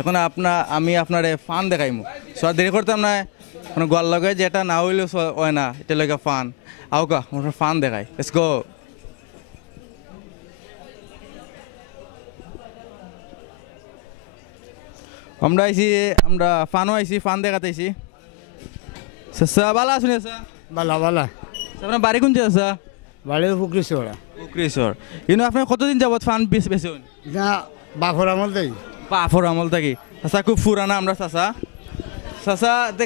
এখন আমি আপনারে ফান দেখাইমু সো দেরি করতাম না মানে গোয়াল লগে যেটা না হইলে হয় না এটা লগে ফান আউকা আমরা ফান দেখাই লেটস গো আমরা ফানও আইছি ফান দেখাতেছি স্যার ভালো আছেন স্যার বালা বালা আপনার বাড়ি কোন জায়গা স্যার বাড়ি পুকুরেশ্বরা পুকুরেশ্বর কিন্তু আপনি কতদিন যাবত ফান বেশি না বাফর আমল দেই বাফর আমল থাকি চাচা খুব পুরানা আমরা চাচা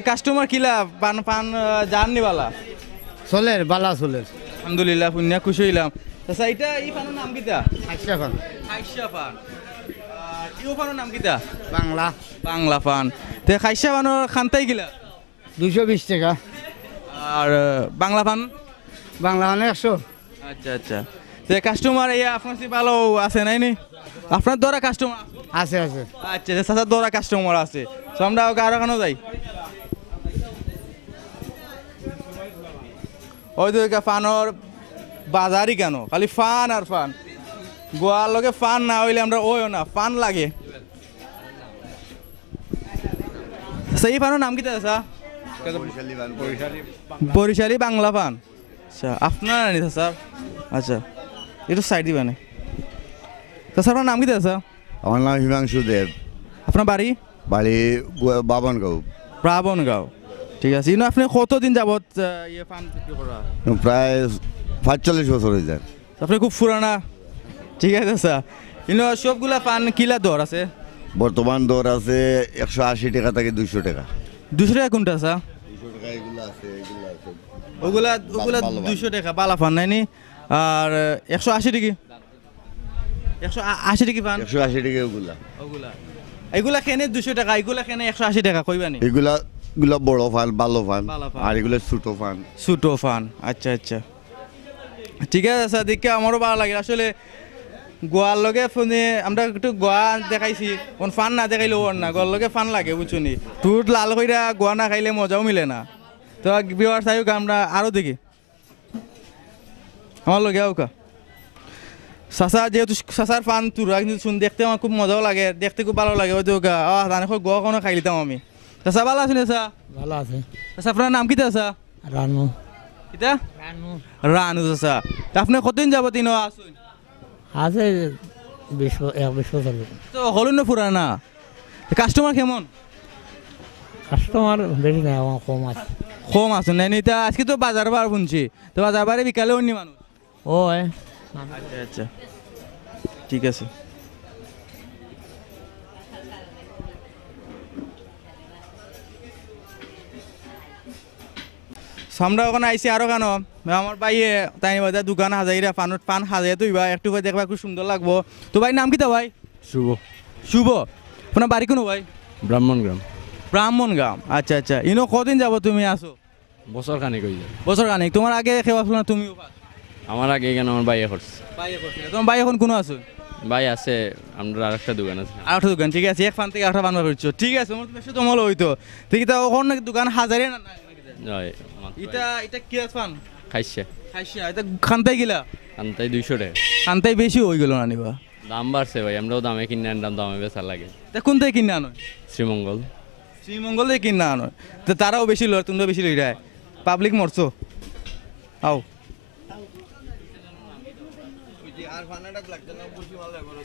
কাস্টমার কিলা পান পান জাননি বালা চলের বালা চলের আলহামদুলিল্লাহ পুণ্যা খুশি হইলাম চাচা এটা এই পানের নাম কিতা আচ্ছা এখন খাইসা পান আর ইও পানের নাম কিতা বাংলা বাংলা পান তে খাইসা পানের খান্তাই কিলা 220 টাকা আর বাংলা পান বাংলা মানে 100 আচ্ছা আচ্ছা তে কাস্টমার এই আপনার si ভালো আছে নাইনি আপনার দ্বারা কাস্টমার আছে আছে আচ্ছা চাচার দ্বারা কাস্টমার আছে তো আমরা আরো কেন যাই ওই তো ফানোর বাজারই কেন খালি ফান আর ফান গোয়ার লগে ফান না হইলে আমরা ওইও না ফান লাগে সেই ফানোর নাম কি চাচা বরিশালি বাংলা পান আচ্ছা আপনার আনি স্যার আচ্ছা একটু সাইড দিবেন স্যার আপনার নাম কি স্যার আমার নাম হিমাংশু দেব আপনার বাড়ি বাড়ি বাবনগাঁও ব্রাবনগাঁও ঠিক আছে ইনো আপনি কতদিন যাবত ইয়ে পান বিক্রি করা প্রায় 45 বছর হয়ে যায় আপনি খুব পুরানা ঠিক আছে স্যার ইনো সবগুলা পান কিলা দর আছে বর্তমান দর আছে 180 টাকা থেকে 200 টাকা 200 টাকা কোনটা স্যার 200 টাকা এগুলো আছে ওগুলা 200 টাকা বালা পান নাইনি আর 180 টাকা 180 টাকা পান 180 টাকা এগুলা কেনে 200 টাকা এগুলা কেনে 180 টাকা কইবানি এগুলা বড় ফান ভালো ফান আর এগুলো ছোট ফান আচ্ছা আচ্ছা ঠিক আছে স্যার দেখে আমারও ভালো লাগে আসলে গোয়ার লগে ফোনে আমরা একটু গোয়া দেখাইছি কোন ফান না দেখাইলে ওর না গোয়ার লগে ফান লাগে বুঝুনি টুট লাল কইরা গোয়া না খাইলে মজাও মিলে না তো বিওয়ার চাইও আমরা আরও দেখি আমার লগে আউকা চাচা যেহেতু চাচার ফান তুরা কিন্তু শুন দেখতে আমার খুব মজাও লাগে দেখতে খুব ভালো লাগে হয়তো জানে গোয়া কোনো খাই লিতাম আমি চাচা ভালো আছেন চাচা ভালো আছে চাচা আপনার নাম কিতা চাচা রানু কিতা রানু চাচা আপনি কতদিন যাবত ইনো আসুন আছে 21 বছর তো হলো না পুরানা কাস্টমার কেমন কাস্টমার বেশি না কম আছে কম আছে না নিতা আজকে তো বাজার বার শুনছি তো বাজার বারে বিকালে অন্য মানুষ ওই আচ্ছা আচ্ছা ঠিক আছে আমরা ওখানে আইসি আরো কেন আমার ভাইয়ে তাই বাজার দোকান হাজাইরা পানত পান হাজাই তো একটু করে দেখবা খুব সুন্দর লাগবো তো ভাই নাম কি তা ভাই শুভ শুভ আপনার বাড়ি কোনো ভাই ব্রাহ্মণগ্রাম আচ্ছা আচ্ছা ইনো কদিন যাবো তুমি আসো বছর খানিক হয়ে যায় বছর খানিক তোমার আগে খেয়ে আসলো না তুমিও আমার আগে এখানে আমার ভাইয়া করছে তোমার ভাই এখন কোনো আছো ভাই আছে আমরা আরেকটা দোকান আছে আরেকটা দোকান ঠিক আছে এক ফান থেকে আরেকটা বানবা করছো ঠিক আছে তোমার বেশি তো মলো হইতো ঠিক আছে ওখানে দোকান হাজারে না এটা কি ফান খাইছে এটা খানতাই গিলা খানতাই 200 টাকা খানতাই বেশি হয়ে গেল না নিবা দাম বাড়ছে ভাই আমরাও দামে কিনে আনলাম দামে বেচা লাগে তা কোন থেকে কিনে আনো শ্রীমঙ্গল থেকে কিনে আনো তো তারাও বেশি লয় তোমরা বেশি লই রায় পাবলিক মরছো আও আর ফানাটা লাগছে না বুঝি ভালো লাগে করো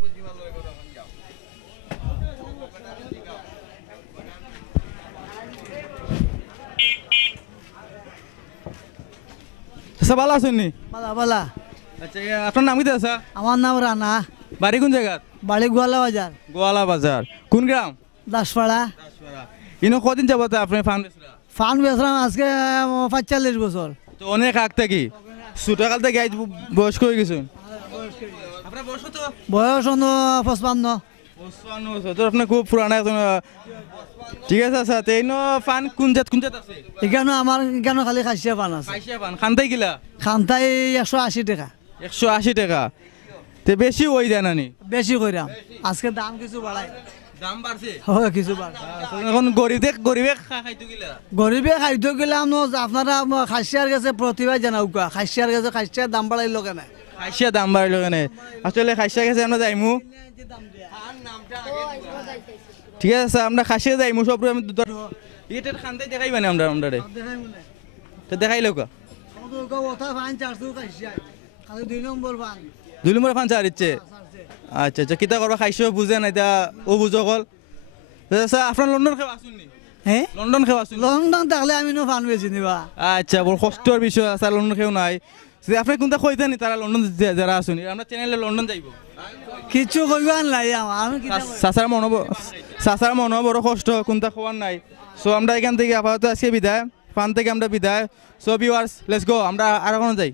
বুঝি ভালো লাগে করো যাও আচ্ছা ভালো আছেন নি বালা বালা আচ্ছা আপনার নাম কি আছে আমার নাম রানা বাড়ি কোন জায়গা বাড়ি গোয়ালা বাজার কোন গ্রাম দাসপাড়া ইনো কদিন যাবত আপনি ফান বেচলাম আজকে 45 বছর তো অনেক আগ থেকে ছোটকাল থেকে বয়স্ক হয়ে গেছেন বয়স 55 তো আপনি খুব পুরানা ঠিক আছে আচ্ছা তো ইনো ফান কোন জাত আছে এখানে আমার এখানে খালি খাসিয়া পান আছে খানতাই গিলা খান্তাই 180 টাকা 180 টাকা তে বেশি হই যায় নানি বেশি কইরাম আজকে দাম কিছু বাড়াই দাম বাড়ছে হয় কিছু বাড়ছে এখন গরিবে খাইতো গিলা গরিবে খাইতো গেলাম আপনারা খাসিয়ার কাছে প্রতিভা জানাও খাসিয়ার কাছে খাসিয়ার দাম বাড়াইলো কেন খাসিয়া দাম বাড়াইলো কেন আসলে খাসিয়া কাছে আমরা যাইমু ঠিক আছে স্যার আমরা খাসিয়ে যাই সব আমি এটা খানতে দেখাই মানে আমরা আমরা দেখাই মনে তো দেখাইলো কা ওটা ফান চারশো খাইছে খালি 2 নম্বর ফান 2 নম্বর ফান চার ইচ্ছে আচ্ছা আচ্ছা কিতা করবা খাইছো বুঝে না এটা ও বুঝো কল স্যার আপনার লন্ডন খেয়ে আসুন নি হ্যাঁ লন্ডন খেয়ে আসুন লন্ডন থাকলে আমি নো ফান বেশি নিবা আচ্ছা বড় কষ্টর বিষয় স্যার লন্ডন খেয়েও নাই যদি আপনি কোনটা কইতেন তারা লন্ডন যারা আসুন আমরা চ্যানেলে লন্ডন যাইব কিছু কইবার নাই আমার আমি কি সাসার মনে বড় কষ্ট কোনটা খোয়ার নাই সো আমরা এখান থেকে আপাতত আজকে বিদায় ফান থেকে আমরা বিদায় সো ভিউয়ার্স লেটস গো আমরা আর কোনো যাই